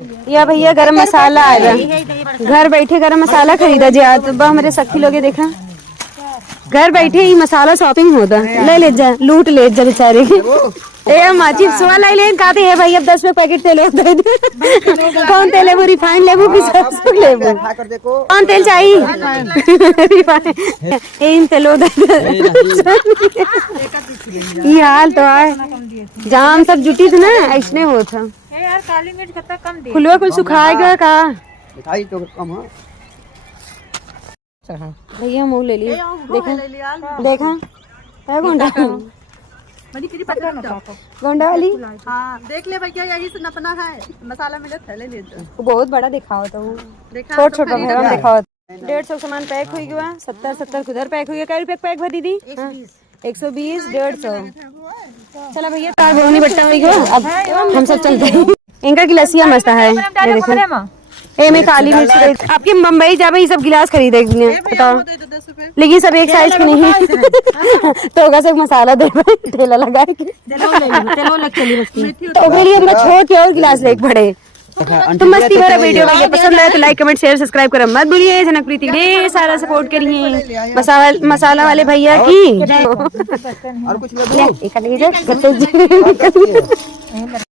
या भैया गरम मसाला आएगा, घर बैठे गरम मसाला खरीदा जी आज तो हमारे सखी लोग देखा घर बैठे ही मसाला शॉपिंग होता ले जा लूट ले जा बेचारे ए माची सुबह लाई ले कहते हैं भाई अब 10 में पैकेट तेल दे दे कौन तेल है वो रिफाइंड लेबू कि सरसों लेबू कौन तेल चाहिए रिफाइंड इन तेलो दे ये हाल तो है जाम सब जुटी थी ना ऐसने हो था यार काली मिर्च कितना कम दे खुलवा कुल सुखाएगा का मिठाई तो कम है भैया मुँह ले लिया देखा है गोंडा गोंडा वाली हाँ देख ले भैया यही से नपना है मसाला मिले थैले ले दो बहुत बड़ा दिखाओ तो छोट छोट दिखाओ 150 सामान पैक हुई गया 70 खुदर पैक हुई क्या रुपये पैक हुआ दीदी 120 150 चला भैया कार बोनी बट्टा हुई गया अब हम सब चलते हैं इनका गिलासिया मस्त है ये देखो ए मैं काली मिर्च आपके मुंबई जा भाई सब गिलास खरीदे बताओ लेकिन सब एक साइज के नहीं तो होगा सब मसाला दे ठेला लगा के तो मेरे लिए छोड़ के और गिलास ले पड़े तो मस्ती भरा वीडियो भैया पसंद आए तो लाइक कमेंट शेयर सब्सक्राइब करो मत भूलिए जनक प्रीति ढेर सारा सपोर्ट करिए मसाला वाले भैया की और कुछ